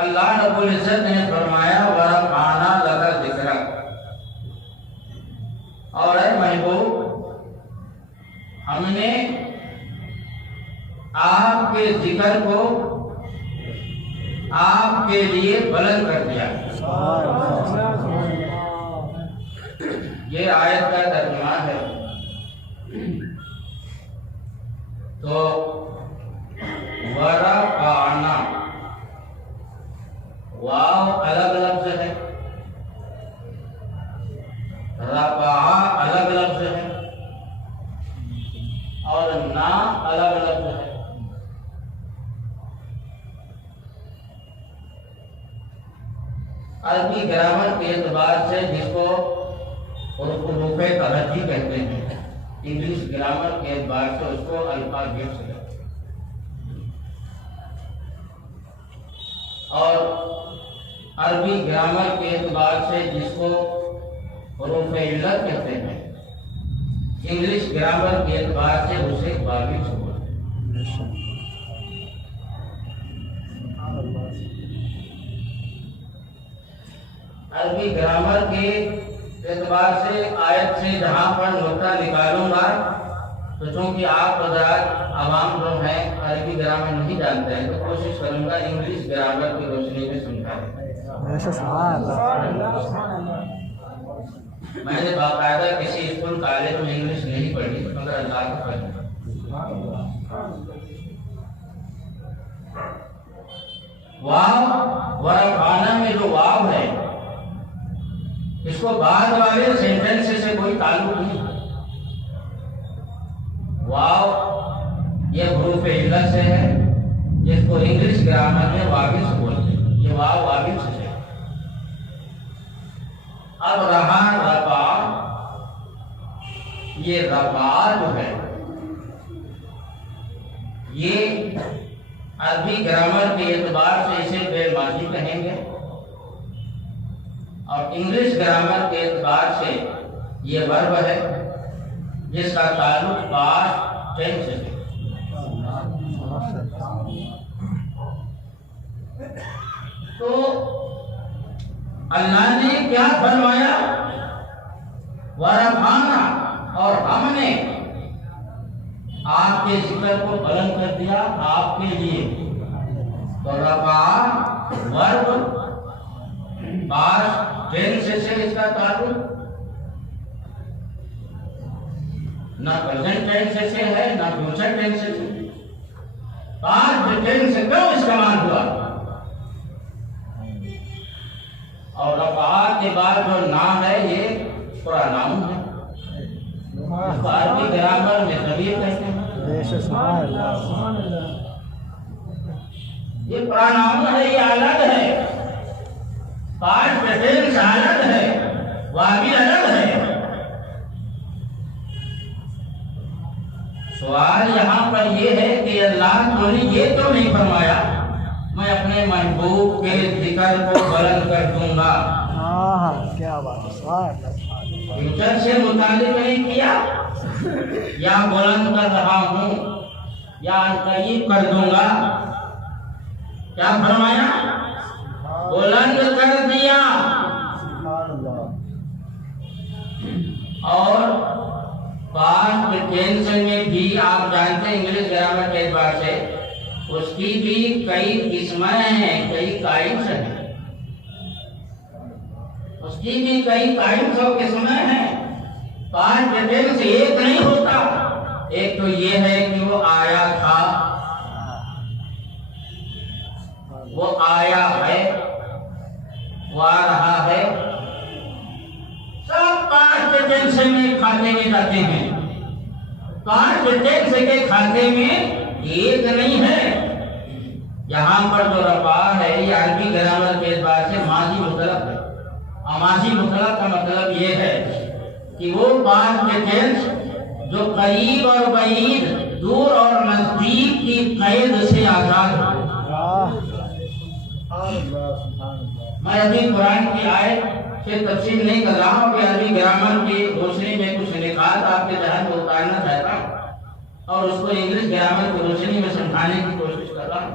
اللہ رب العزت نے فرمایا وَرَفَعْنَا لَكَ ذِكْرَكَ، اور اے محبوب ہم نے آپ کے ذکر کو آپ کے لیے بلند کر دیا۔ یہ آیت کا ترجمہ ہے۔ تو ورفعنا، واو الگ لفظ ہے، رفع الگ لفظ ہے، اور نا الگ لفظ ہے۔ عربی گرامر کے اعتبار سے جس کو حروف ترجی کہتے ہیں، انگلش گرامر کے اعتبار سے اس کو الفابیٹس کہتے ہیں، اور عربی گرامر کے اعتبار سے جس کو حروف علت کہتے ہیں، انگلش گرامر کے اعتبار سے اسے بابیٹس بولتے ہیں۔ عربی گرامر کے اعتبار سے آیت سے جہاں پر نقطہ نکالوں گا تو چونکہ آپ حضرات عوام جو ہیں عربی گرامر نہیں جانتے ہیں تو کوشش کروں گا انگلش گرامر کی روشنی میں سمجھانے۔ میں نے باقاعدہ کسی اسکول کالج میں انگلش نہیں پڑھی مگر اللہ کا فضل۔ واو ورفعنا میں جو واو ہے اس کو بعد والے سینٹینس سے کوئی تعلق نہیں۔ واو یہ حروف علت سے ہے جس کو انگلش گرامر میں واویلس بولتے ہیں، یہ واو واویلس سے ہے۔ اب رہا رفع، یہ رفع جو ہے یہ عربی گرامر کے اعتبار سے اسے فعل ماضی کہیں گے، اور انگلش گرامر کے اعتبار سے یہ ورب ہے جس کا تعلق پاسٹ ٹینس سے ہے۔ تو اللہ نے کیا فرمایا؟ ورفعنا، اور ہم نے آپ کے ذکر کو بلند کر دیا آپ کے لیے۔ تو رفع ورب پاسٹ ٹینس سے اس کا تعلق نہ پریزنٹ ٹینس سے ہے نہ فیوچر ٹینس سے۔ پاسٹ ٹینس کیوں استعمال ہوا؟ اور رفع کے بعد جو نام ہے یہ پراناؤن ہے، عربی گرامر میں ضمیر کہتے ہیں۔ یہ پراناؤن ہے، یہ الگ ہے، پاسٹ ٹینس الگ ہے، واویل الگ ہے۔ سوال یہاں پر یہ ہے کہ اللہ نے یہ تو نہیں فرمایا میں اپنے محبوب کے ذکر کو بلند کر دوں گا، کیا بات ہے، فیوچر سے متعلق نہیں کیا، یا بلند کر رہا ہوں یا قریب کر دوں گا۔ کیا فرمایا؟ بلند کر دیا۔ اور پاسٹ ٹینس میں بھی آپ جانتے ہیں انگلش گرامر کے اعتبار سے اس کی بھی کئی قسمیں ہیں، کئی قائمس ہیں، اس کی بھی کئی قائمس اور قسمیں ہیں۔ پاسٹ ٹینس ایک نہیں ہوتا، ایک تو یہ ہے کہ وہ آیا تھا، وہ آیا ہے، وہ آ رہا ہے، سب پاسٹ ٹینس میں کھاتے میں جاتے ہیں۔ پاسٹ ٹینس کے کھاتے میں ایک نہیں ہے۔ یہاں پر جو رفع ہے یہ عربی گرامر کے اعتبار سے ماضی مطلق ہے، اور ماضی مطلق کا مطلب یہ ہے کہ وہ پاسٹ ٹینس جو قریب اور بعید، دور اور نزدیک کی قید سے آزاد ہو۔ میں ابھی قرآن کی آیت سے تفصیل نہیں کر رہا ہوں کہ عربی گرامر کی روشنی میں کچھ نکات آپ کے ذہن میں اتارنا چاہتا ہوں اور اس کو انگلش گرامر کی روشنی میں سمجھانے کی کوشش کر رہا ہوں۔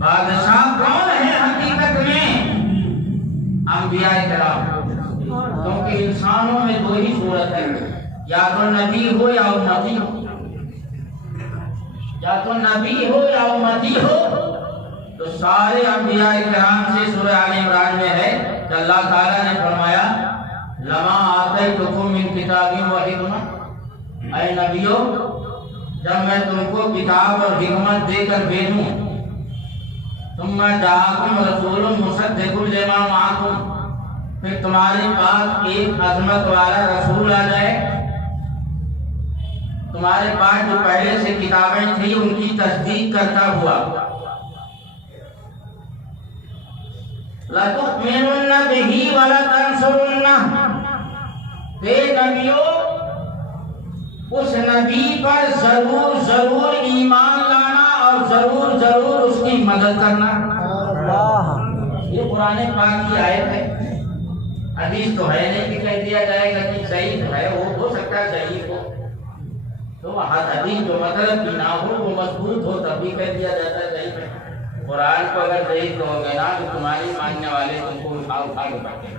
بادشاہ کون ہے حقیقت میں؟ انبیاء کرام، کیونکہ انسانوں میں دو ہی صورت ہے، یا تو نبی ہو یا امتی ہو، یا تو نبی ہو یا امتی ہو۔ تو سارے انبیاء کرام سے سورہ آل عمران میں ہے کہ اللہ تعالیٰ نے فرمایا لما آتیتکم من کتاب و حکمت، اے نبیوں جب میں تم کو کتاب اور حکمت دے کر بھیجوں، ثم جاءکم رسول مصدق لما معکم، پھر تمہارے پاس ایک عظمت والا رسول آ جائے، تمہارے پاس جو پہلے سے کتابیں تھیں ان کی تصدیق کرتا ہوا، لَتُؤْمِنُنَّ بِهِ وَلَتَنْصُرُنَّهُ، اے نبیوں اس نبی پر ضرور ضرور ایمان لانا اور ضرور ضرور اس کی مدد کرنا۔ یہ قرآن پاک کی آیت ہے، حدیث تو ہے نہیں کہ کہہ دیا جائے گا کہ صحیح ہے، وہ ہو سکتا ہے صحیح ہو، تو حدیث جو مطلب کی نہ ہو وہ مضبوط ہو تب بھی کہہ دیا جاتا ہے صحیح ہے۔ قرآن کو اگر صحیح کہو گے نا تو تمہاری ماننے والے تم کو اٹھا کے پڑھتے ہیں،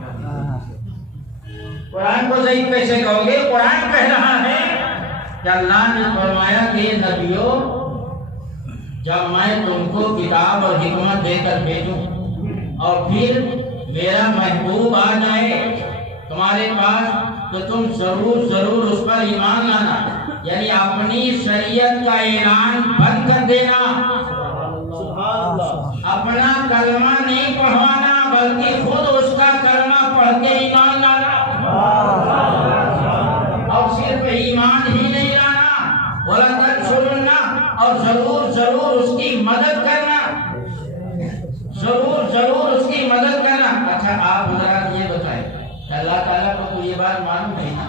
قرآن کو صحیح کیسے کہو گے؟ قرآن کہہ رہا ہے کہ اللہ نے فرمایا کہ نبیوں جب میں تم کو کتاب اور حکمت دے کر بھیجوں اور پھر میرا محبوب آ جائے تمہارے پاس تو تم ضرور ضرور اس پر ایمان لانا، یعنی اپنی شریعت کا اعلان بند کر دینا، اپنا کلمہ نہیں پڑھوانا بلکہ خود اس کا کلمہ پڑھ کے ایمان لانا، اور صرف ایمان ہی نہیں لانا، وَلَتَنْصُرُنَّهُ، اور ضرور ضرور اس کی مدد کرنا، ضرور ضرور اس کی مدد کرنا۔ اچھا آپ حضرات یہ بتائیں کہ اللہ تعالیٰ کو تو یہ بات معلوم ہے نا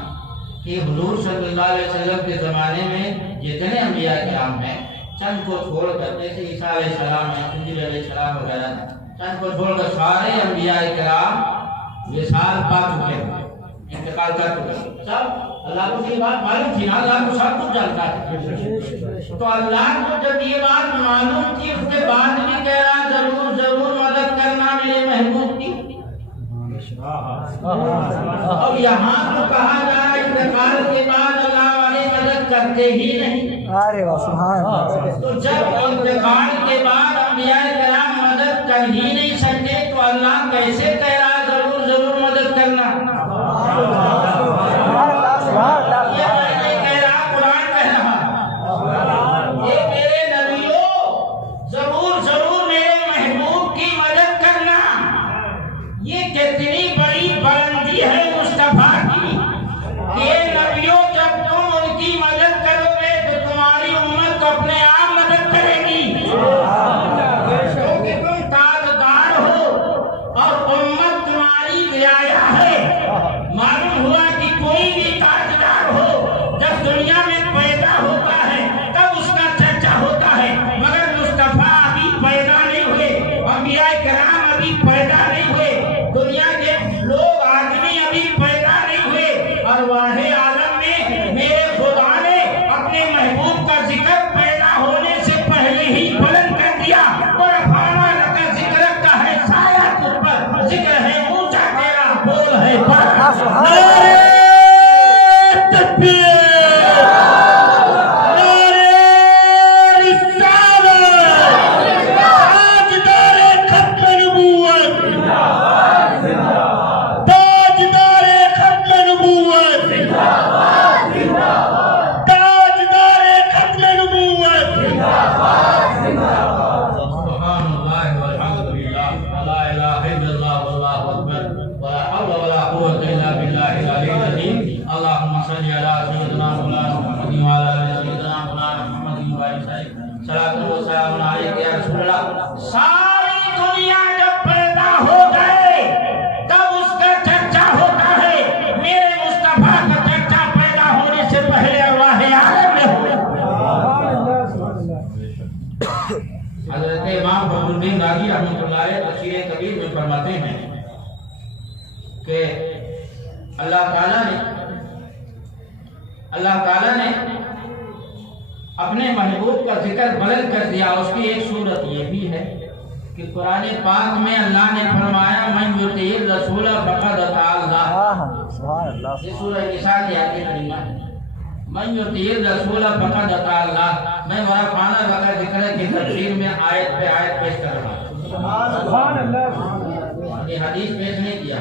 کہ حضور صلی اللہ علیہ وسلم کے زمانے میں جتنے انبیاء کرام ہیں چند کو چھوڑ کر، جیسے عیسیٰ علیہ السلام ہیں، انجیل علیہ السلام وغیرہ ہیں، چند کو چھوڑ کر سارے انبیاء کرام وصال پا چکے ہیں، انتقال کر چکے ہیں سب۔ اللہ کو یہ بات معلوم تھی نا، اللہ کو سب کچھ جانتا ہے، تو اللہ کو جب یہ بات معلوم تھی اس کے بعد بھی کہہ رہا ضرور ضرور مدد کرنا میرے محبوب کی، اور یہاں تو کہا جا رہا ہے انتقال کے بعد اللہ والے مدد کرتے ہی نہیں۔ تو جب انتقال کے بعد انبیاء کرام مدد کر ہی نہیں سکتے تو اللہ کیسے کہہ رہا ضرور ضرور مدد کرنا؟ یہ میں نہیں کہہ رہا، قرآن کہہ رہا، یہ میرے نبیوں ضرور ضرور میرے محبوب کی مدد کرنا۔ یہ کتنی بڑی بلندی ہے مصطفیٰ کی کہ نبیوں جب تم ان کی مدد کرو گے تو تمہاری امت اپنے آپ مدد کرے گی، کیونکہ تم تاجدار ہو اور امت تمہاری رعایا ہے۔ معلوم ہوا کہ کوئی بھی تاجدار ہو جب دنیا میں پیدا ہوتا ہے تب اس کا چرچا ہوتا ہے، مگر مصطفیٰ ابھی پیدا نہیں ہوئے، انبیاء کرام ابھی پیدا نہیں ہوئے، دنیا کے لوگ آدمی ابھی پیدا نہیں ہوئے، اور واحد عالم میں میرے خدا نے اپنے محبوب کا ذکر پیدا ہونے سے پہلے ہی بلند کر دیا، اور افانا لکا ذکر کا ہے سایہ تجھ پر، ذکر ہے اونچا تیرا، بول ہے بڑا۔ نعرہ تکبیر، نعرہ رسالت، تاجدار ختم نبوت، تاجدار ختم نبوت، تاجدار ختم نبوت۔ سبحان اللہ والحمد للہ ولا الہ الا اللہ واللہ اکبر ولا حول ولا قوة الا باللہ العلی العظیم۔ اللہم صلی علی سیدنا مولانا محمد وعلی آل سیدنا مولانا محمد وعلی صلاۃ و سلام علیک یا رسول اللہ۔ ساری دنیا جب پیدا ہو گئے تب اس کا چرچا ہوتا ہے، میرے مصطفیٰ کا چرچا پیدا ہونے سے پہلے واحد عالم میں ہوا۔ حضرت امام فخر الدین راضی رحمۃ اللہ علیہ تفسیر کبیر میں فرماتے ہیں کہ اللہ تعالیٰ نے اپنے محبوب کا ذکر بلند کر دیا۔ اس کی ایک صورت یہ بھی ہے کہ قرآن پاک میں اللہ نے فرمایا من یطیع الرسول فقد اطاع اللہ. سبحان اللہ. یہ سورہ نساء کی آیت کریمہ ہے. من یطیع الرسول فقد اطاع اللہ. میں ورقانہ لگا ذکر کی تفسیر میں آیت پہ آیت پیش کر رہا ہوں. سبحان اللہ. یہ حدیث پیش نہیں کیا,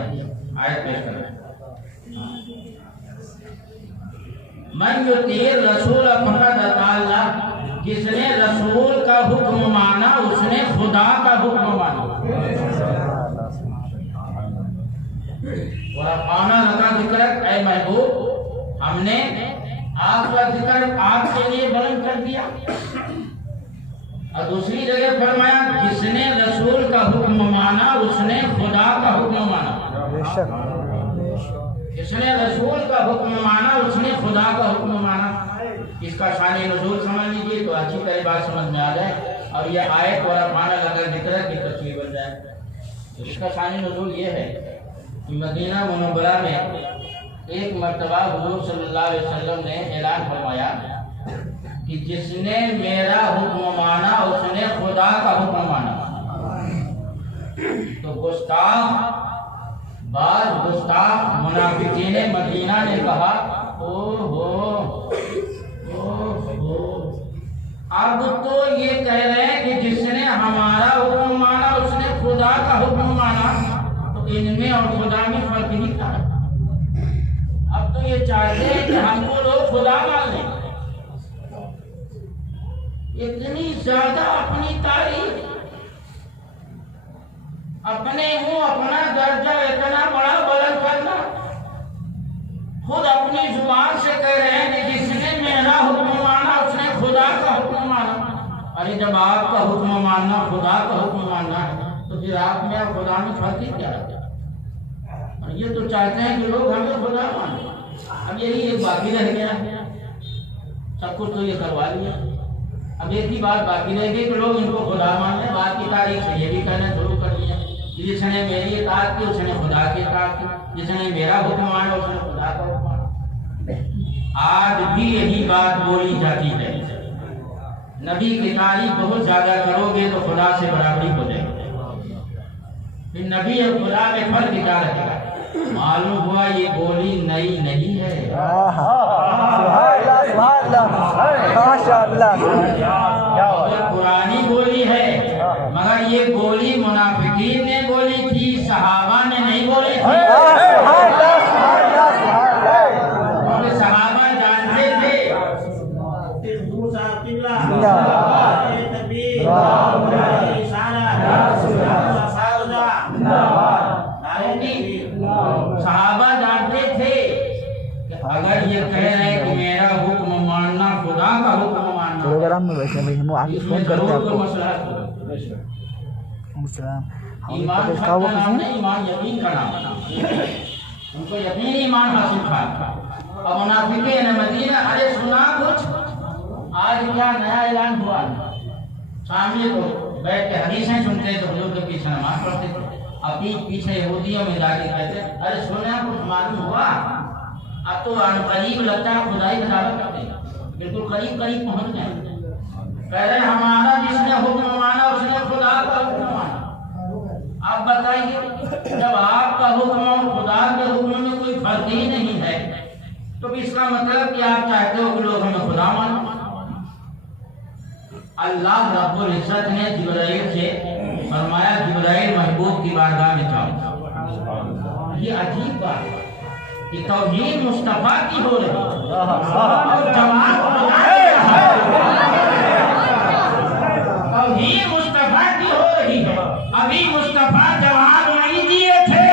آیت پیش کر رہا ہوں. من یطیع الرسول فقد اطاع اللہ. جس نے رسول کا حکم مانا اس نے خدا کا حکم مانا. ورفعنا لک ذکرک, اے محبوب ہم نے آپ کا ذکر آپ کے لیے بلند کر دیا. اور دوسری جگہ فرمایا جس نے رسول کا حکم مانا اس نے خدا کا حکم مانا. جس نے رسول کا حکم مانا اس نے خدا کا حکم مانا. اس کا شان نزول سمجھ لیجیے تو اچھی طرح بات سمجھ میں آ جائے اور یہ آیت ورفعنا لک ذکرک کی تفسیر بن جائے. اس کا شان نزول یہ ہے کہ مدینہ منورہ میں ایک مرتبہ حضور صلی اللہ علیہ وسلم نے اعلان فرمایا کہ جس نے میرا حکم مانا اس نے خدا کا حکم مانا. تو گستاخ بعض گستاخ منافقین مدینہ نے کہا اب تو یہ کہہ رہے ہیں کہ جس نے ہمارا حکم مانا اس نے خدا کا حکم مانا, تو ان میں اور خدا میں فرق نہیں تھا. اب تو یہ چاہتے ہیں کہ ہم کو لوگ خدا مان لیں. اتنی زیادہ اپنی تعریف, اپنے منہ اپنا درجہ اتنا بڑا بلند کرنا. خود اپنی زبان سے کہہ رہے ہیں کہ جس نے میرا حکم مانا اس نے خدا کا حکم مانا. ارے جب آپ کا حکم ماننا خدا کا حکم ماننا ہے تو پھر آپ میں اور خدا میں فرق ہی کیا رہتا ہے. اور یہ تو چاہتے ہیں کہ لوگ ہمیں خدا مانیں. اب یہی ایک باقی رہ گیا, سب کچھ تو یہ کروا لیا. اب ایک ہی بات باقی رہ گئی کہ لوگ ان کو خدا مان لیں. بات کی تاریخ سے یہ بھی کہنا شروع کر دیا جس نے میری اطاعت کی اس نے خدا کی اطاعت کی, جس نے میرا حکم مانا اس نے خدا کا حکم مانا. آج بھی یہی بات بولی جاتی ہے. نبی کی تعریف بہت زیادہ کرو گے تو خدا سے برابری ہو جائے گی. پھر نبی اور خدا میں فرق کیا رہے گا؟ معلوم ہوا یہ بولی نئی نہیں ہے. پرانی بولی ہے, مگر یہ بولی منافقین نے بولی تھی, صحابہ نے نہیں بولی تھی. صحابہ جانتے تھے صحابہ جانتے تھے کہ اگر یہ کہہ رہے ہیں کہ میرا حکم ماننا خدا کا حکم ماننا, پروگرام میں بیٹھے بھائی ہم آگے فون کرتے ہیں آپ کو. ایمان کا نام نہیں, ایمان یقین کا نام ہے. ان کو یقین ایمان حاصل تھا. اور منافقین مدینہ, ارے سنا کچھ آج کیا نیا اعلان ہوا. سامنے تو بیٹھ کے حدیثیں سنتے تو حضور کے پیچھے نماز پڑھتے تھے. ابھی پیچھے یہودیوں میں جا کے کہتے ارے سنا کچھ معلوم ہوا. اب تو قریب لگتا ہے خدائی کا دعویٰ کرتے ہیں, بالکل قریب قریب پہنچ گئے. کہہ رہے ہمارا جس نے حکم مانا اس نے خدا کا حکم مانا. آپ بتائیے جب آپ کا حکم اور خدا کے حکم میں کوئی فرق ہی نہیں ہے تو اس کا مطلب کہ آپ چاہتے ہو کہ لوگ ہمیں خدا مانیں. اللہ رب العزت نے جبرائیل سے فرمایا جبرائیل محبوب کی بارگاہ میں جاؤ. یہ عجیب بات ہے کہ توحید مصطفیٰ کی ہو رہی ہے, توحید مصطفیٰ کی ہو رہی ہے. ابھی مصطفیٰ جواب نہیں دیے تھے,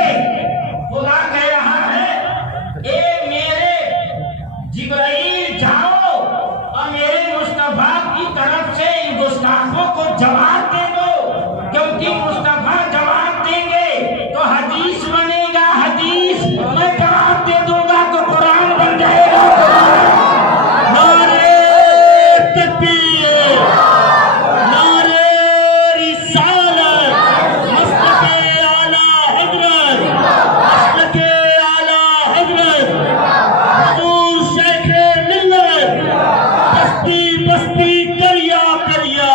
خدا کہہ رہا ہے اے میرے جبرائیل جاؤ اور میرے مصطفیٰ کی طرف سے ان گستاخوں کو جواب دے دو, کیونکہ مصطفیٰ جواب دیں گے تو حدیث بنے گا. حدیث میں جواب دے دوں گا تو قرآن بن جائے گا. نعرے تکبیر, نعرے رسالت, مسلک اعلیٰ حضرت, مسلک اعلیٰ حضرت حضور شیخ ملت, بستی بستی کریا کریا.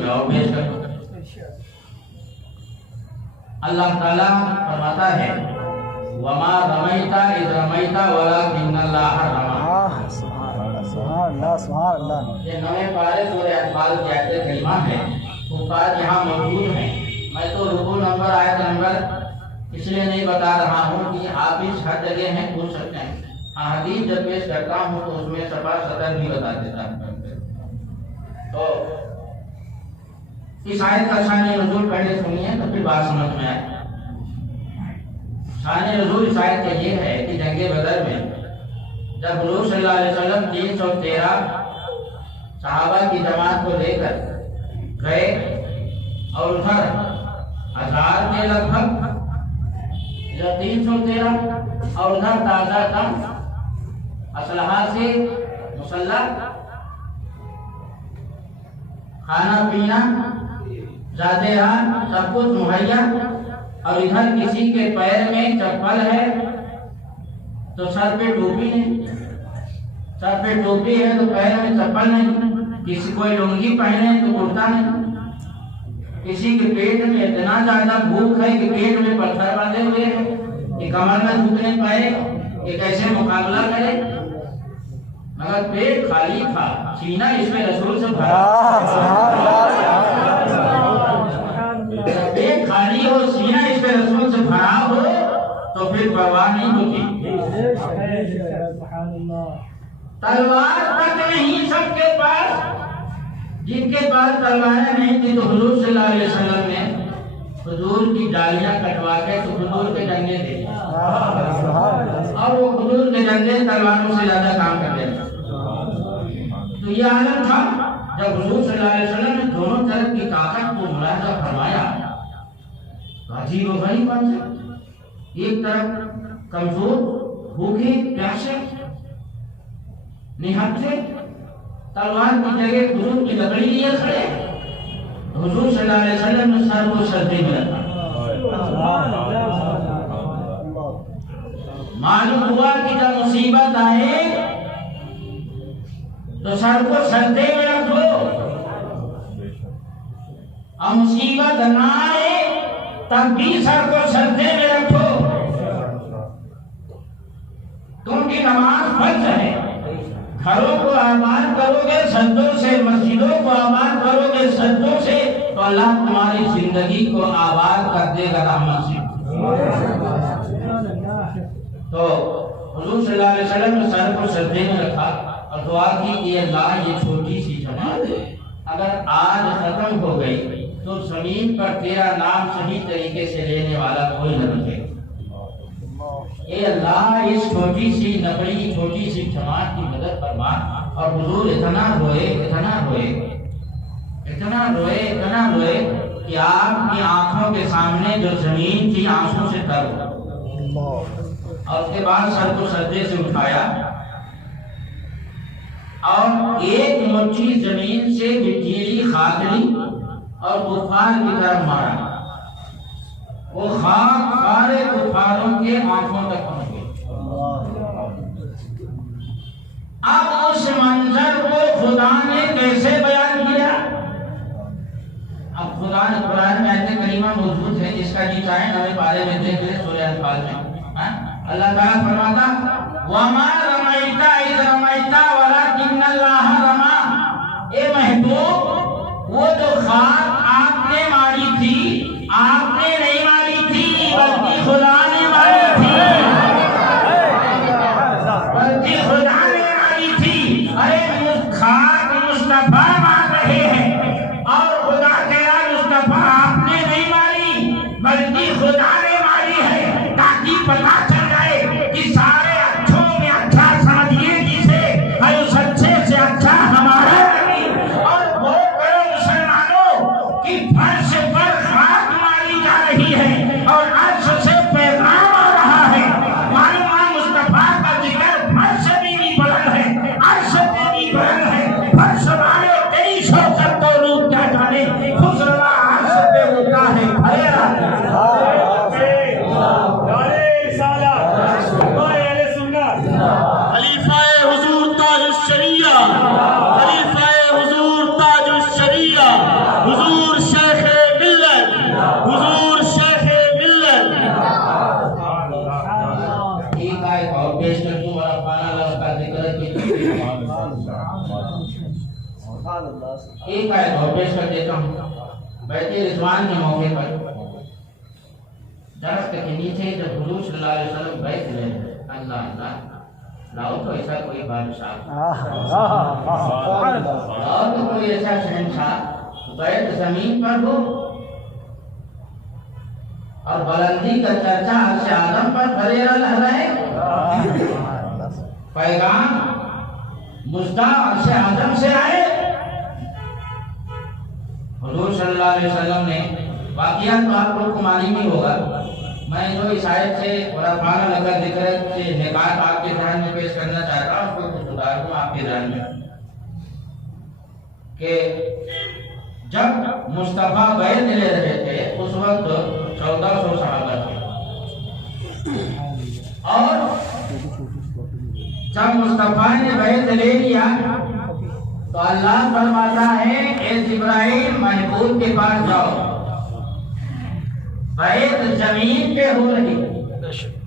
میں اور پیش کروں. اللہ تعالیٰ فرماتا ہے وما رمیت اذ رمیت ولکن اللہ رمی. سبحان اللہ سبحان اللہ. یہ نویں پارے سورہ انفال کی آیت کریمہ ہے. حفاظ یہاں موجود ہیں. میں تو رکوع نمبر آیت نمبر اس لیے نہیں بتا رہا ہوں کہ حافظ ہر جگہ ہیں پوچھ سکتے ہیں. حدیث جب پیش کرتا ہوں تو اس میں صفحہ صدر بھی بتا دیتا ہوں. تو اس آیت کا شان نزول پہلے سنیے تو پھر بات سمجھ میں آئے. شان نزول اس آیت کا یہ ہے کہ جنگ بدر میں جب حضور صلی اللہ علیہ وسلم 313 صحابہ کی جماعت کو لے کر گئے اور ادھر 1000 کے لگ بھگ 313 اور ادھر تازہ کم اسلحہ سے مسلح کھانا پینا زیادہ سب کچھ مہیا اور ادھر کسی کے پیر میں چپل ہے تو سر پہ ٹوپی نہیں, سر پہ ٹوپی ہے تو پیر میں چپل نہیں, کسی کوئی لنگی پہنے تو کرتا نہیں, کسی کے پیٹ میں اتنا زیادہ بھوک ہے کہ پیٹ میں پتھر باندھے ہوئے ہیں کہ کمر میں جھک نہیں پائے کہ کیسے مقابلہ کرے, مگر پیٹ خالی تھا, سینہ اس میں رسول سے بھرا. پیٹ خالی ہو سینہ اس میں رسول سے بھرا ہو تو پھر پرواہ نہیں ہوتی. تلوار تک نہیں سب کے پاس, جن کے پاس تلواریں نہیں تھی تو حضور صلی اللہ علیہ وسلم نے حضور کی ڈالیاں کٹوا کے تو حضور کے ڈنڈے دے اور وہ حضور کے ڈنڈے تلواروں سے زیادہ کام کرتے تھے. تو یہ عالم تھا جب حضور صلی اللہ علیہ وسلم نے دونوں طرف کی طاقت کو ملاحظہ فرمایا تو عجیب و غریب بن گیا. ایک طرف کمزور بھوکے پیاسے نہتے تلوار کی جگہ حضور کی لکڑی لیے کھڑے, حضور صلی اللہ علیہ وسلم نے سر کو سجدے میں رکھا. معلوم ہوا کہ جب مصیبت آئے تو سر کو سجدے میں رکھو, اور مصیبت نہ آئے تب بھی سر کو سجدے میں رکھو, کیونکہ نماز فرض ہے. گھروں کو آباد کرو گے سجدوں سے, مسجدوں کو آباد کرو گے سجدوں سے, تو اللہ تمہاری زندگی کو آباد کر دے گا رحمت سے. تو حضور صلی اللہ علیہ وسلم نے سر کو سجدے میں رکھا اور دعا کی کہ اللہ یہ چھوٹی سی جماعت اگر آج ختم ہو گئی تو زمین پر تیرا نام صحیح طریقے سے لینے والا کوئی نہ رہے. اے اللہ اس چھوٹی سی نقلی چھوٹی سی جماعت کی مدد فرما. اور حضور اتنا روئے اتنا روئے اتنا روئے اتنا روئے کہ آپ کی آنکھوں کے سامنے جو زمین تھی آنسوں سے تر ہو, اور اس کے بعد سر کو سجدے سے اٹھایا اور ایک مٹھی زمین سے مٹیلی خاک لی اور کفار کی طرف مارا. وہ خاک سارے کفاروں کے آنکھوں تک پہنچ گئی. اب اس منظر کو خدا نے کیسے بیان کیا؟ اب خدا نے قرآن میں آیت کریمہ موجود ہے جس کا جی چاہے نویں پارے میں دیکھ لیں سورہ انفال میں. اللہ تعالیٰ فرماتا وما رمیت اذ رمیت ولکن اللہ رمی. اے محبوب وہ جو خاک آپ نے ماری تھی آپ نے نہیں ماری تھی بلکہ خدا نے ماری تھی, بلکہ خدا نے ماری تھی. ارے خاک مصطفیٰ مار رہے ہیں اور خدا کہا مصطفیٰ آپ نے نہیں ماری بلکہ خدا نے ماری ہے, تاکہ پتہ چل جائے کہ سارے اچھوں میں اچھا سمجھیے جسے اور اس اچھے سے اچھا ہمارا نبی. اور وہ کرو مسلمانوں کہ فرش پر خاک ماری جا رہی ہے اور عرش سے پیغام آ رہا ہے. معلوم مصطفیٰ کا ذکر فرش سے بھی بلند ہے, عرش سے بھی بلند ہے. فرش والے تیری شوکت کو روک کیا جانے, خوش روا عرش پہ اٹھا ہے. سالہ ایک آیت اور پیش کر دیتا ہوں. بیت رضوان کے موقع پر درخت کے نیچے جب حضور صلی اللہ علیہ وسلم بیٹھ گئے, اللہ اللہ لاؤ تو ایسا کوئی بادشاہ, لاؤ تو کوئی ایسا شہنشاہ بیت زمین پر ہو اور بلندی کا چرچا عرش اعظم پر بھرے لہرائے. پیغام مژدہ عرش اعظم سے آئے. حضور صلی اللہ علیہ وسلم نے واقعات تو آپ لوگ کو معلوم ہی ہوگا. میں جو اس آیت سے ورفانہ لگا ذکر سے نکات آپ کے ذہن میں پیش کرنا چاہتا ہوں, اس کو کچھ اتار دوں آپ کے ذہن میں کہ جب مصطفیٰ بیعت لے رہے تھے اس وقت 1400 صحابہ تھے, اور جب مصطفیٰ نے بیعت لے لیا تو اللہ فرماتا ہے اے جبرائیل محبوب کے پاس جاؤ. بیعت زمین پہ ہو رہی,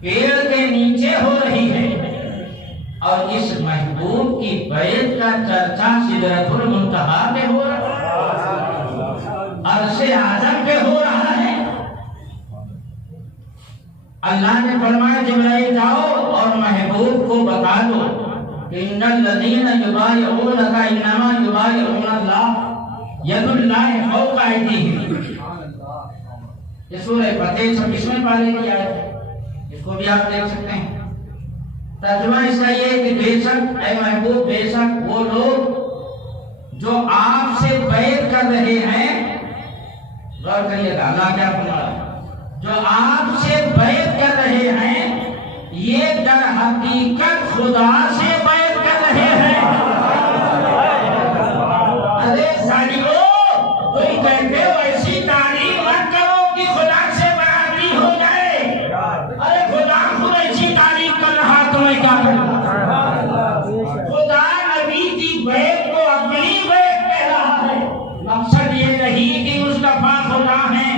پیڑ کے نیچے ہو رہی ہے, اور اس محبوب کی بیعت کا چرچا سدرۃ المنتہا پہ ہو رہا ہے, عرش اعظم پہ ہو رہا ہے. اللہ نے فرمایا جبرائیل جاؤ اور محبوب کو بتا دو کہ ان الذین یبایعونک انما یبایعون اللہ ید اللہ فوق ایدیہم. یہ سورہ فتح 26 پارے کی آیت ہے, اس کو بھی آپ دیکھ سکتے ہیں. ترجمہ اس کا یہ ہے کہ بے شک اے محبوب, بے شک وہ لوگ جو آپ سے بیعت کر رہے ہیں, غور کریے گا اللہ کیا فرما رہا ہے, جو آپ سے بیعت کر رہے ہیں یہ در حقیقت خدا سے بیعت کر رہے ہیں. ارے ظالمو, کوئی کہتے ہو ایسی تعریف مت کرو کہ خدا سے برابری ہو جائے. ارے خدا خود ایسی تعریف کر رہا تو میں کیا کروں. خدا نبی کی بیعت کو اپنی بیعت کہہ رہا ہے. مقصد یہ نہیں کہ مصطفیٰ خدا ہیں,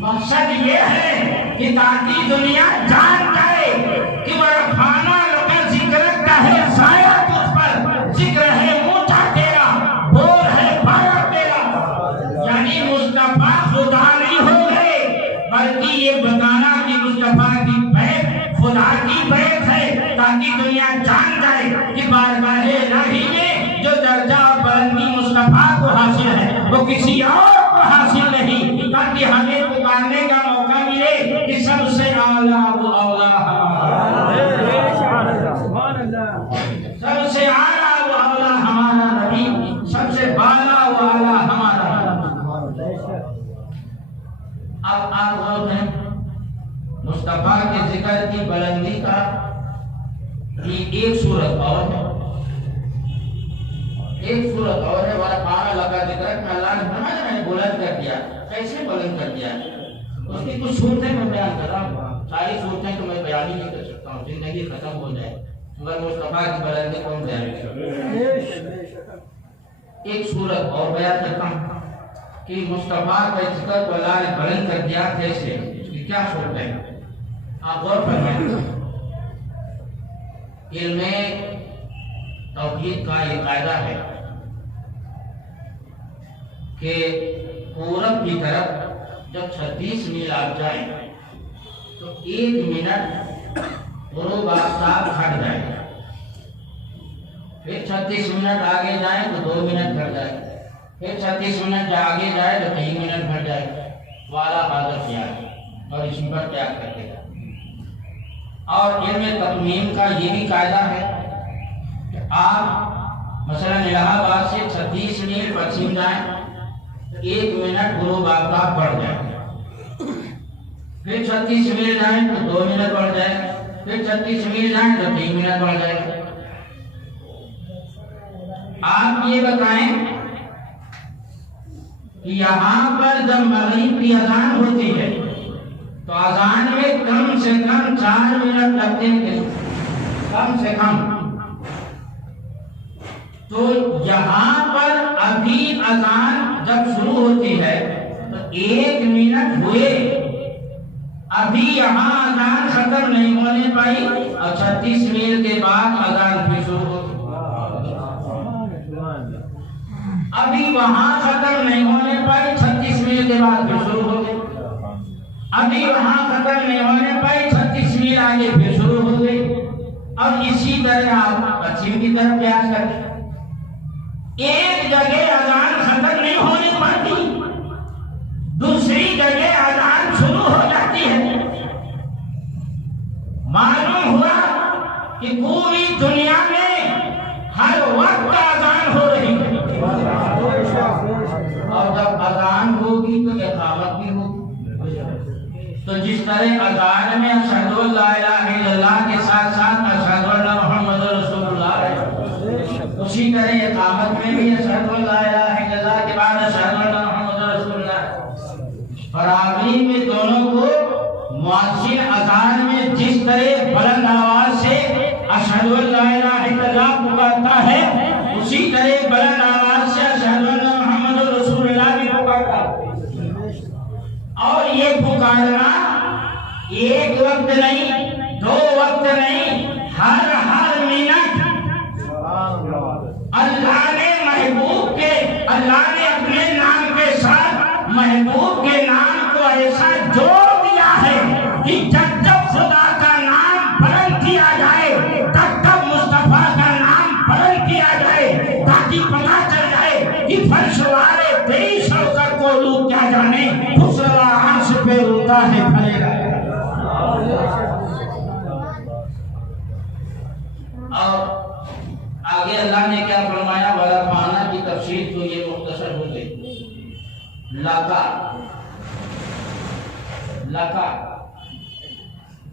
مقصد یہ ہے کہ تاکہ دنیا جان جائے کہ ورفانہ لقد ذکرک ہے سایہ تجھ پر, ذکر ہے اونچا تیرا, بول ہے بارہ تیرا. یعنی مصطفیٰ خدا نہیں ہو گئے, بلکہ یہ بتانا کہ مصطفیٰ کی بیعت خدا کی بیعت ہے, تاکہ دنیا جان جائے کہ بارگاہ الہی میں جو درجہ بلندی مصطفیٰ کو حاصل ہے وہ کسی اور کو حاصل نہیں, تاکہ ہمیں پکارنے کا موقع ملے کہ سب سے اعلیٰ وہ اولا ہمارا, سب سے اعلیٰ وہ اولا ہمارا نبی, سب سے بالا وہ اعلیٰ ہمارا. اب آپ غور کریں, مصطفیٰ کے ذکر کی بلندی کا یہ ایک صورت اور ہے, ایک صورت اور ہے. ورفانہ لقد ذکرک میں اللہ نے فرمایا میں نے بلند کر دیا. کیسے بلند کر دیا؟ اس کی کچھ صورتیں میں بیان کر رہا ہوں, ساری صورتیں تو میں بیان ہی نہیں کر سکتا ہوں, زندگی ختم ہو جائے, مگر مصطفیٰ کی بلندی کون بیان کرے. ایک صورت اور بیان کرتا ہوں کہ مصطفیٰ کا ذکر کو اللہ نے بلند کر دیا کیسے, اس کی کیا صورت ہے. آپ غور فرمائیں. علم توحید کا یہ قاعدہ ہے کہ پورب کی طرف جب 36 میل آپ جائیں تو 1 منٹ غروب آفتاب گھٹ جائے گا, پھر 36 منٹ آگے جائیں تو 2 منٹ گھٹ جائے گا, پھر 36 منٹ آگے جائے تو 3 منٹ گھٹ جائے گا. والا حاضر کیا ہے اور اسی پر کیا کرتے گا. اور علم تقویم کا یہ بھی قاعدہ ہے کہ آپ مثلا الہ آباد سے 36 میل پچھم جائیں تو 1 منٹ غروب آفتاب بڑھ جائے گا, پھر 36 میل جائیں تو 2 منٹ بڑھ جائے گا, پھر 36 میل جائیں تو 3 منٹ بڑھ جائے گا. آپ یہ بتائیں کہ یہاں پر جب مغرب کی اذان ہوتی ہے تو اذان میں کم سے کم 4 منٹ لگتے ہیں, کم سے کم. تو یہاں پر ابھی اذان جب شروع ہوتی ہے تو 1 منٹ ہوئے, ابھی یہاں اذان ختم نہیں ہونے پائی اور 36 میل کے بعد اذان پھر شروع ہوتی. ابھی وہاں ختم نہیں ہونے پائی 36ویں کے بعد پھر شروع ہو گئی، ابھی وہاں ختم نہیں ہونے پائی 36ویں آگے پھر شروع ہو گئی، اور اسی طرح آپ پچھم کی طرف پیاس کرتے، ایک جگہ اذان ختم نہیں ہونے پاتی، دوسری جگہ اذان شروع ہو جاتی ہے۔ معلوم ہوا کہ پوری دنیا میں ہر وقت اذان ہو رہی ہے، اور جب اذان ہوگی تو اقامت بھی ہوگی۔ تو جس طرح اذان میں اشہد ان لا الہ الا اللہ کے ساتھ ساتھ اشہد ان محمد رسول اللہ ہے، اسی طرح اقامت میں بھی اشہد ان لا الہ الا اللہ کے بعد اشہد ان محمد رسول اللہ ہے۔ فراغی میں دونوں کو مؤذن اذان میں جس طرح بلند آواز سے اشہد ان لا الہ الا اللہ پکارتا ہے، اسی طرح بلند آواز سے اشہد ان محمد رسول اللہ بھی پکارتا ہے۔ اور یہ پکارنا ایک وقت نہیں، دو وقت نہیں، ہر منٹ اللہ نے محبوب کے، اللہ نے اپنے نام کے ساتھ محبوب کے نام کو ایسا جوڑ دیا ہے کہ جب جب خدا کا نام بلند کیا جائے تب تب مصطفیٰ کا نام بلند کیا جائے، تاکہ پتہ چل جائے کہ فرش والے تیری شوکت کو لوگ کیا جانے، خسروا عرش پہ روتا ہے پھلے گا۔ اور آگے اللہ نے کیا فرمایا، وَلَفَعْنَا کی تفسیر تو یہ مختصر ہو گئی۔ لَکَا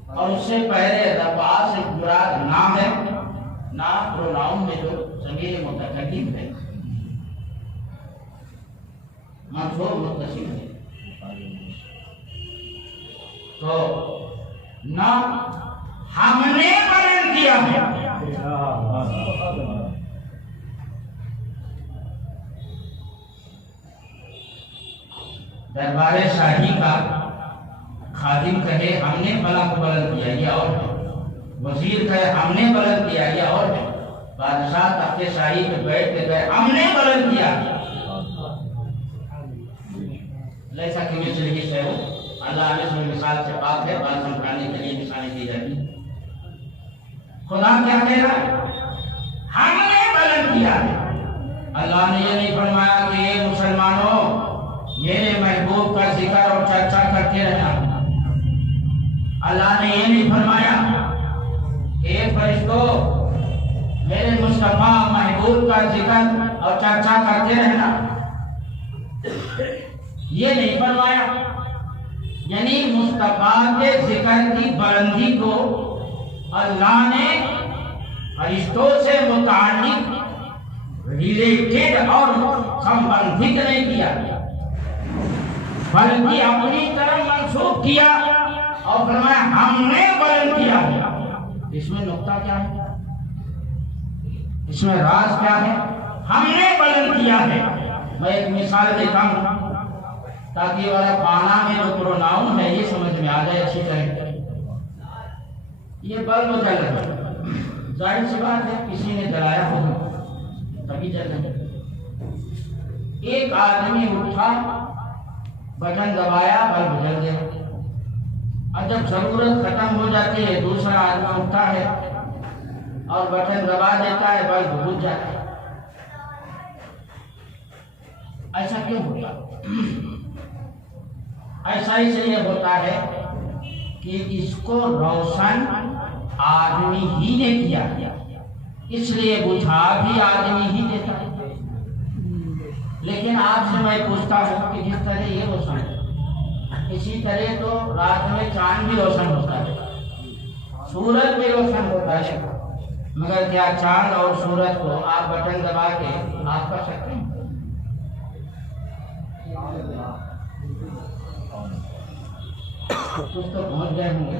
اور اس سے پہلے رفع سے مراد نام ہے، نام پروناؤن میں جو ضمیر متکلم ہے منصوب متصل ہے، تو نام ہم نے بلند کیا ہے۔ دربار شاہی کا خادم کہے ہم نے فلاں کو بلند کیا، یہ اور ہے، وزیر کہے ہم نے بلند کیا، یہ اور ہے، بادشاہ تخت شاہی پہ بیٹھ کے کہے ہم نے بلند کیا، لیسا کہ مثل ہی شے ہو، اللہ نے اس مثال سے پاک ہے، بات سمجھانے کے لیے مثالیں دی جاتی ہیں۔ خدا کیا کہہ رہا ہے، ہم نے بلند کیا ہے۔ اللہ نے یہ نہیں فرمایا کہ یہ مسلمانوں میرے محبوب کا ذکر اور چرچا کرتے رہنا، اللہ نے یہ نہیں فرمایا کہ اے فرشتوں میرے مصطفیٰ محبوب کا ذکر اور چرچا کرتے رہنا، یہ نہیں فرمایا۔ یعنی مصطفیٰ کے ذکر کی بلندی کو اللہ نے فرشتوں سے متعلق ریلیٹڈ اور سمبندھت نہیں کیا، بلکہ اپنی طرف منسوخ کیا اور فرمایا ہم نے بلند کیا۔ اس میں نقطہ کیا ہے، اس میں راز کیا ہے، ہم نے بلند کیا ہے۔ میں ایک مثال دیتا ہوں تاکہ والا پانا میں جو پروناؤن ہے یہ سمجھ میں آ جائے اچھی طرح۔ یہ بلب جل رہا ہے، ظاہر سی بات ہے کسی نے جلایا ہوگا تبھی جل رہا ہے۔ ایک آدمی اٹھا، بٹن دبایا، بلب جل گیا، اور جب ضرورت ختم ہو جاتی ہے دوسرا آدمی اٹھتا ہے اور بٹن دبا دیتا ہے، بلب بجھ جاتا ہے۔ ایسا کیوں ہوتا؟ ایسا اس لیے ہوتا ہے کہ اس کو روشن آدمی ہی نے کیا، اس لیے بجھا بھی آدمی ہی دیتا ہے۔ لیکن آپ سے میں پوچھتا ہوں کہ جس طرح یہ روشن ہے، اسی طرح تو رات میں چاند بھی روشن ہوتا ہے، سورج بھی روشن ہوتا ہے، مگر کیا چاند اور سورج کو آپ بٹن دبا کے آپ کر سکتے ہیں؟ کچھ تو پہنچ گئے ہوں گے،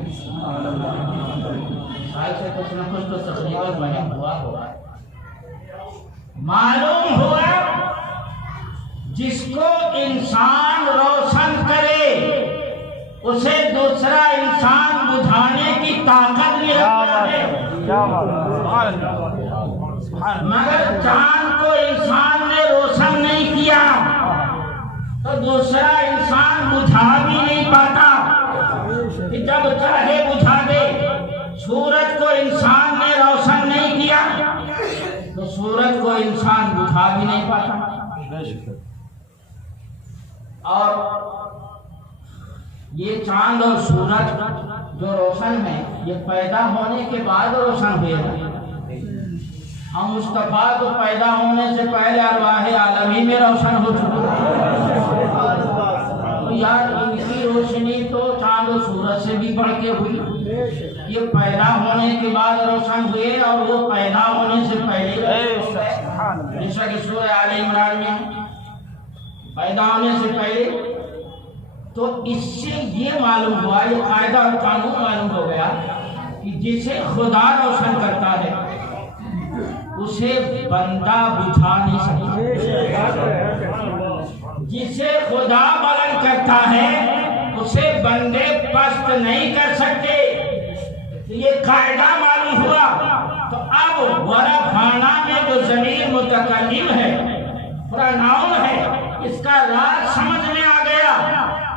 سال سے کچھ نہ کچھ تو تقریباً مہم ہوا ہوگا۔ معلوم ہوا جس کو انسان روشن کرے اسے دوسرا انسان بجھانے کی طاقت نہیں رکھتا ہے، مگر چاند کو انسان نے روشن نہیں کیا تو دوسرا انسان بجھا بھی نہیں پاتا کہ جب چاہے بجھا دے. سورج کو انسان نے روشن نہیں کیا تو سورج کو انسان بجھا بھی نہیں پاتا. اور یہ چاند اور سورج جو روشن ہے یہ پیدا ہونے کے بعد روشن ہوئے ہیں. ہم مصطفیٰ کو پیدا ہونے سے پہلے ارواح عالمی میں روشن ہو چکے ہیں. تو یار ان کی روشنی تو چاند و سورج سے بھی بڑھ کے ہوئی. یہ پیدا ہونے کے بعد روشن ہوئے اور وہ پیدا ہونے سے پہلے, جیسا کہ سورہ آل عمران میں پیدا ہونے سے پہلے. تو اس سے یہ معلوم ہوا, یہ قاعدہ اور قانون معلوم ہو گیا کہ جسے خدا روشن کرتا ہے اسے بندہ بجھا نہیں سکتا. جسے خدا بلند کرتا ہے اسے بندے پست نہیں کر سکتے. یہ قاعدہ معلوم ہوا. تو اب ورفعنا میں جو ضمیر متکلم ہے, پروناؤن ہے, اس کا راز سمجھ میں آ گیا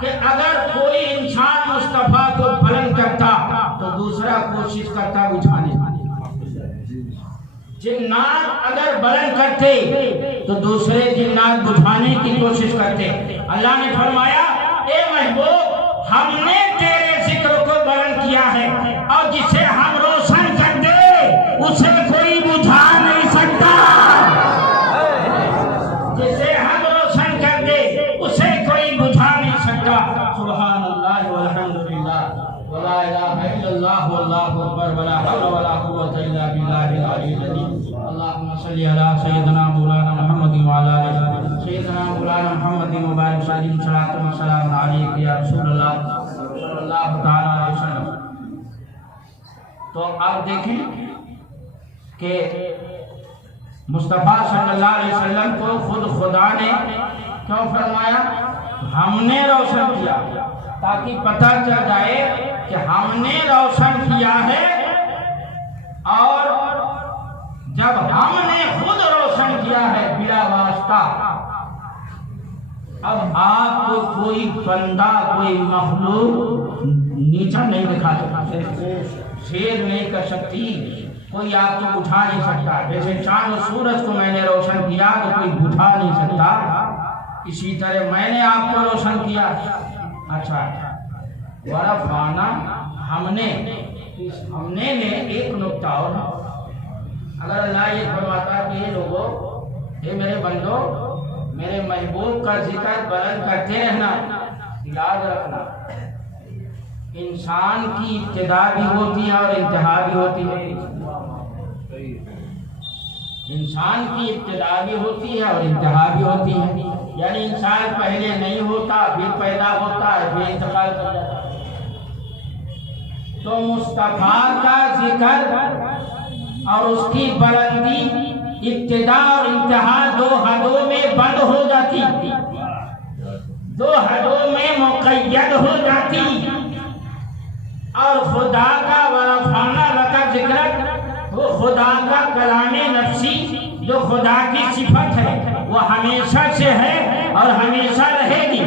کہ اگر کوئی انسان مصطفیٰ کو بلند کرتا تو دوسرا کوشش کرتا بجھانے. جنات اگر بلند کرتے تو دوسرے جنات بجھانے کی کوشش کرتے. اللہ نے فرمایا اے محبوب ہم نے تیرے ذکر کو بلند کیا ہے اور جسے ہم روشن کر دے اسے کوئی بجھا نہیں سکتا. جسے ہم روشن کر دے اسے کوئی بجھا نہیں سکتا. سبحان اللہ والحمدللہ ولا الہ الا اللہ واللہ اکبر ولا حول ولا قوۃ الا باللہ العلی العظیم. اللهم صل على سيدنا مولانا محمد وعلى آل سيدنا مولانا محمد مبارک سلیم صلاۃ و سلام علیک یا رسول اللہ صلی اللہ تعالی علیہ وسلم. تو آپ دیکھیں کہ مصطفیٰ صلی اللہ علیہ وسلم کو خود خدا نے کیوں فرمایا ہم نے روشن کیا, تاکہ پتہ چل جائے کہ ہم نے روشن کیا ہے. اور جب ہم نے خود روشن کیا ہے بلا واسطہ, اب آپ کو کوئی بندہ کوئی مخلوق نیچا نہیں دکھا سکتا, شیر نہیں کر سکتی, کوئی آپ کو اٹھا نہیں سکتا. جیسے چاند و سورج کو میں نے روشن کیا تو کوئی بجھا نہیں سکتا, اسی طرح میں نے آپ کو روشن کیا. اچھا ورفعنا ہم نے ایک نقطہ اور, اگر اللہ یہ فرماتا کہ یہ لوگوں اے میرے بندو میرے محبوب کا ذکر بلند کرتے رہنا, یاد رکھنا انسان کی ابتدا بھی ہوتی ہے اور انتہا بھی ہوتی ہے. انسان کی ابتدا بھی ہوتی ہے اور انتہا بھی ہوتی ہے. یعنی انسان پہلے نہیں ہوتا پھر پیدا ہوتا ہے پھر انتقال کر جاتا ہے. تو مصطفیٰ کا ذکر اور اس کی بلندی ابتدا اور انتہا دو حدوں میں بند ہو جاتی, دو حدوں میں مقید ہو جاتی. اور خدا کا ورفعنا لک ذکرک وہ خدا کا کلام نفسی جو خدا کی صفت ہے وہ ہمیشہ سے ہے اور ہمیشہ رہے گی.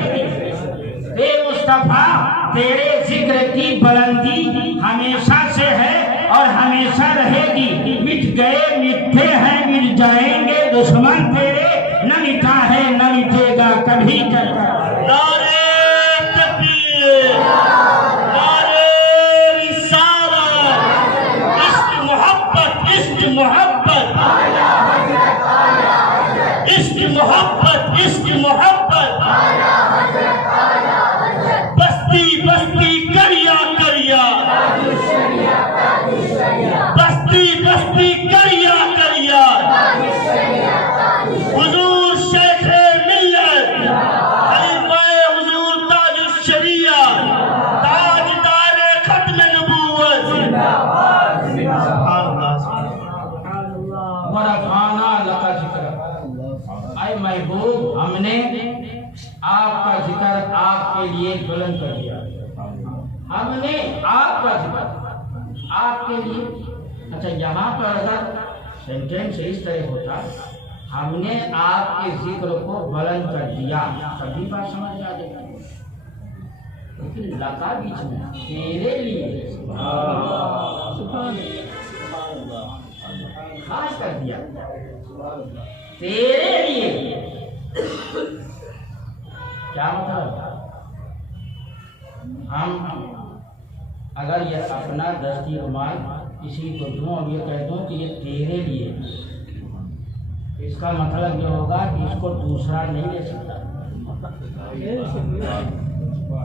اے مصطفیٰ تیرے ذکر کی بلندی ہمیشہ سے ہے اور ہمیشہ رہے گی. مٹ گئے مٹتے ہیں مٹ جائیں گے دشمن تیرے, نہ مٹا ہے نہ مٹے گا کبھی کر. نعرہ تکبیر, نعرہ رسالت, عشق محبت, عشق محبت, عشق محبت, عشق محبت. بستی بستی کریا کریا, بستی بستی کریا کریا. حضور شیخ ملت, خلیفہ حضور تاج الشریعہ, تاجدار ختم نبوت. ورفعنا لک ذکرک, اے محبوب ہم نے آپ کا ذکر آپ کے لیے بلند کر دیا. ہم نے آپ کا ذکر آپ کے لیے. اچھا یہاں پر اگر سینٹینس اس طرح ہوتا ہم نے آپ کے ذکر کو بلند کر دیا، تبھی بات سمجھ آ جائے گی۔ لیکن لگا بیچ میں تیرے لیے خاص کر دیا، تیرے لیے۔ کیا مطلب؟ ہم اگر یہ اپنا دستی رومال کسی کو دوں اور یہ کہہ دوں کہ یہ تیرے لیے، اس کا مطلب یہ ہوگا کہ اس کو دوسرا نہیں لے سکتا،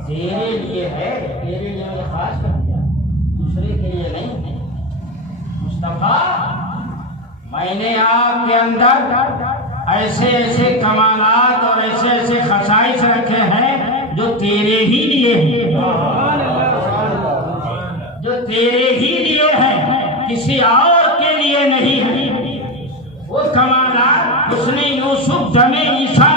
تیرے لیے ہے، تیرے لیے میں خاص کر دیا، دوسرے کے لیے نہیں۔ مصطفیٰ میں نے آپ کے اندر ایسے ایسے کمالات اور ایسے ایسے خصائص رکھے ہیں جو تیرے ہی لیے ہیں، جو تیرے ہی لیے ہیں، کسی اور کے لیے نہیں ہے۔ وہ کمالات اس نے یوسف دمے عیسیٰ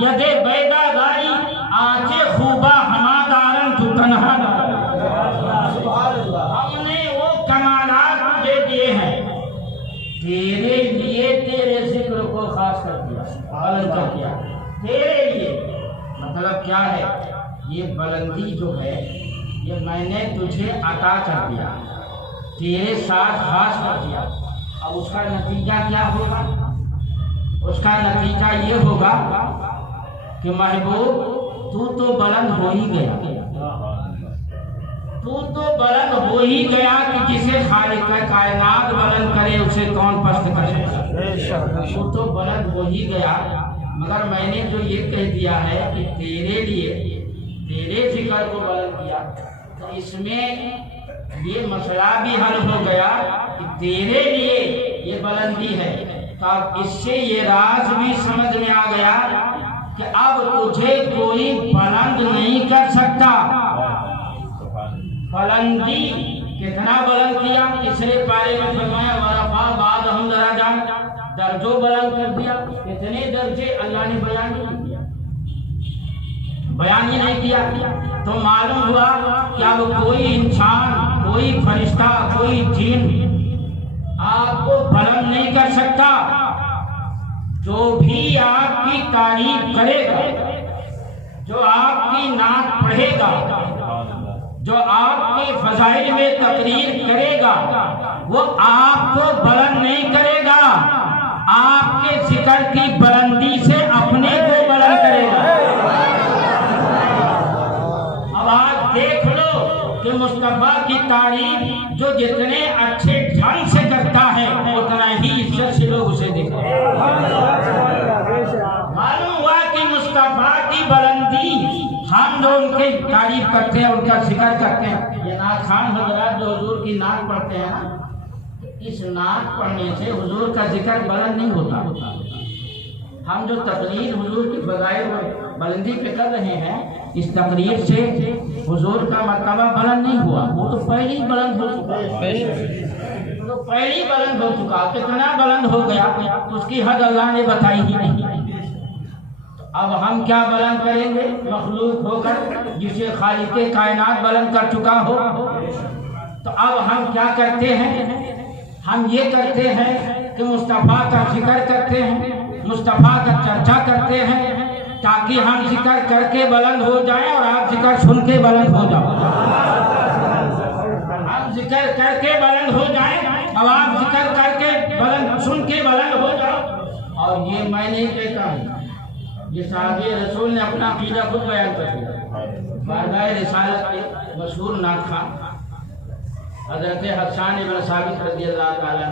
یدے بیدا داری آنچے خوبہ ہمادارن تو تنہا، ہم نے وہ کمالات تجھے دیے ہیں، تیرے لیے، تیرے ذکر کو خاص کر دیا، بلند کر دیا، تیرے لیے۔ مطلب کیا ہے؟ یہ بلندی جو ہے یہ میں نے تجھے عطا کر دیا، تیرے ساتھ خاص کر دیا۔ اب اس کا نتیجہ کیا ہوگا؟ اس کا نتیجہ یہ ہوگا کہ محبوب تو بلند ہو ہی گیا، تو بلند ہو ہی گیا کہ جسے خالق کائنات بلند کرے اسے کون پست کر سکتا؟ تو بلند ہو ہی گیا، مگر میں نے جو یہ کہہ دیا ہے کہ تیرے لیے، تیرے ذکر کو بلند کیا، تو اس میں یہ مسئلہ بھی حل ہو گیا کہ تیرے لیے یہ بلندی ہے۔ تو اب اس سے یہ راز بھی سمجھ میں آ گیا کہ اب تجھے کوئی بلند نہیں کر سکتا۔ بلندی کتنا بلند کیا؟ تیسرے پارے میں فرمایا ورفع بعضهم درجات، درجوں بلند کر دیا۔ کتنے درجے اللہ نے بیان نہیں کیا، بیان ہی نہیں کیا۔ تو معلوم ہوا کہ اب کوئی انسان، کوئی فرشتہ، کوئی جن آپ کو بلند نہیں کر سکتا۔ جو بھی آپ کی تعریف کرے گا، جو آپ کی نعت پڑھے گا، جو آپ کے فضائل میں تقریر کرے گا، وہ آپ کو بلند نہیں کرے گا، آپ کے ذکر کی بلندی سے اپنے کو بلند کرے گا۔ اب آج دیکھ لو کہ مصطفیٰ کی تعریف جو جتنے اچھے ڈھنگ سے کرتا ہے اتنا ہی عزت سے لوگ اسے دیکھتے ہیں۔ معلوم ہوا کہ مصطفیٰ کی بلندی، ہم جو ان کی تعریف کرتے ہیں، ان کا ذکر کرتے ہیں، یہ نعت خوان حضرات جو حضور کی نعت پڑھتے ہیں نا، اس نعت پڑھنے سے حضور کا ذکر بلند نہیں ہوتا۔ ہم جو تقریر حضور کی فضائل بلندی پہ کر رہے ہیں، اس تقریر سے حضور کا مرتبہ بلند نہیں ہوا، وہ تو پہلے ہی بلند ہو چکا، تو پہلے ہی بلند ہو چکا۔ کتنا بلند ہو گیا اس کی حد اللہ نے بتائی ہی نہیں۔ اب ہم کیا بلند کریں گے مخلوق ہو کر جسے خالق کائنات بلند کر چکا ہو؟ تو اب ہم کیا کرتے ہیں؟ ہم یہ کرتے ہیں کہ مصطفیٰ کا ذکر کرتے ہیں، مصطفیٰ کا چرچا کرتے ہیں، تاکہ ہم ذکر کر کے بلند ہو جائیں اور آپ ذکر سن کے بلند ہو جاؤ۔ ہم ذکر کر کے بلند ہو جائیں اور آپ ذکر کر کے بلند سن کے بلند ہو جاؤ۔ اور یہ میں نہیں کہتا ہوں، یہ صحابی رسول نے اپنا عقیدہ خود بیان کر دیا۔ بارگاہ رسالت کے مشہور نعت خواں حضرت حسان بن ثابت رضی اللہ تعالیٰ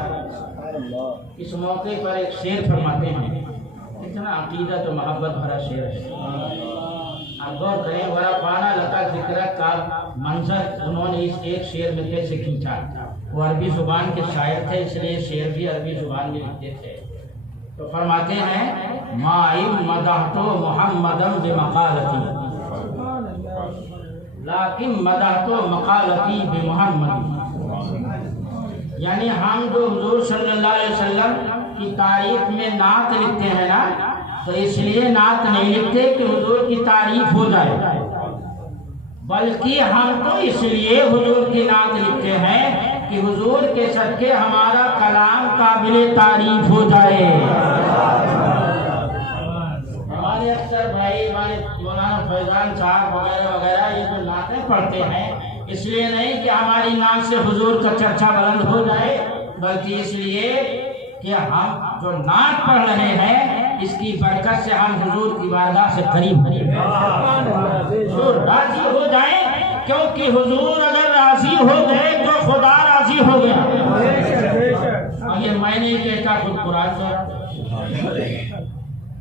اس موقع پر ایک شعر فرماتے ہیں، اتنا عقیدت و محبت بھرا شعر ہے۔ آپ غور کریں، ورفعنا لک ذکرک کا منظر انہوں نے اس ایک شعر میں کیسے کھینچا۔ وہ عربی زبان کے شاعر تھے، اس لیے شعر بھی عربی زبان میں لکھتے تھے۔ تو فرماتے ہیں ما مدحت محمدًا بمقالتی لیکن مدحت مقالتی بمحمد، یعنی ہم جو حضور صلی اللہ علیہ وسلم کی تعریف میں نعت لکھتے ہیں نا، تو اس لیے نعت نہیں لکھتے کہ حضور کی تعریف ہو جائے، بلکہ ہم تو اس لیے حضور کی نعت لکھتے ہیں کہ حضور کے صدقے ہمارا کلام قابل تعریف ہو جائے۔ بھائی ہمارے مولانا فیضان صاحب وغیرہ وغیرہ یہ جو نعتیں پڑھتے ہیں اس لیے نہیں کہ ہماری نام سے حضور کا چرچا بلند ہو جائے، بلکہ اس لیے کہ ہم جو نعت پڑھ رہے ہیں اس کی برکت سے ہم حضور کی بارگاہ سے قریب حضور راضی ہو جائیں، کیونکہ حضور اگر راضی ہو گئے تو خدا راضی ہو گیا۔ اور یہ میں نہیں کہتا، خود قرآن کا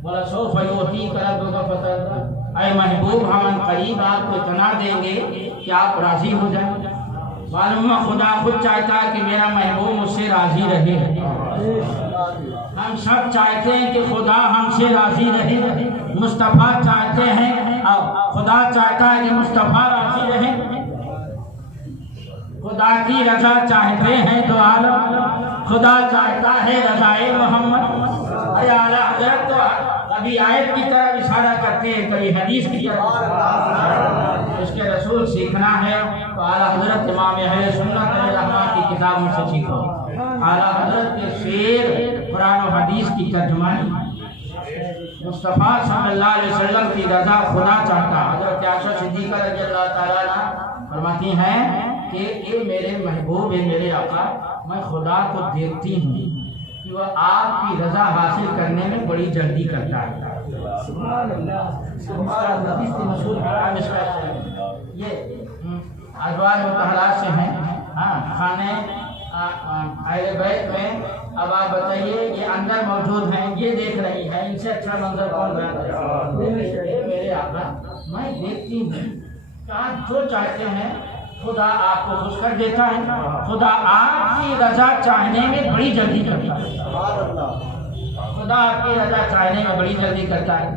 بولا سوف یعطیک ربک فترضی، اے محبوب ہم قریب آپ کو اتنا دیں گے کہ آپ راضی ہو جائیں۔ معلوم ہے خدا خود چاہتا ہے کہ میرا محبوب مجھ سے راضی رہے۔ ہم سب چاہتے ہیں کہ خدا ہم سے راضی رہے، مصطفیٰ چاہتے ہیں اور خدا چاہتا ہے کہ مصطفیٰ راضی رہے۔ خدا کی رضا چاہتے ہیں تو عالم، خدا چاہتا ہے رضائے محمد۔ اے اعلیٰ حضرت تو کبھی آیت کی طرف اشارہ کرتے ہیں، کبھی حدیث کی طرف، اس کے رسول سیکھنا ہے تو اعلیٰ حضرت امام اہل سنت رحمہ کی کتاب میں سے سیکھو۔ اعلیٰ حضرت کے شعر قرآن و حدیث کی ترجمانی، مصطفیٰ صلی اللہ علیہ وسلم کی رضا خدا چاہتا۔ حضرت عائشہ صدیقہ رضی اللہ تعالیٰ عنہ فرماتی ہیں کہ اے میرے محبوب، اے میرے آقا، میں خدا کو دیکھتی ہوں کہ وہ آپ کی رضا حاصل کرنے میں بڑی جلدی کرتا ہے۔ یہ ازواج مطہرات سے ہیں، خانے اہل بیت میں۔ اب آپ بتائیے یہ اندر موجود ہیں، یہ دیکھ رہی ہیں، ان سے اچھا منظر کون بیان کرے؟ میرے آقا میں دیکھتی ہوں کہ آپ جو چاہتے ہیں خدا آپ کو خوش کر دیتا ہے، خدا آپ کی رضا چاہنے میں بڑی جلدی کرتا ہے، خدا آپ کی رضا چاہنے میں بڑی جلدی کرتا ہے۔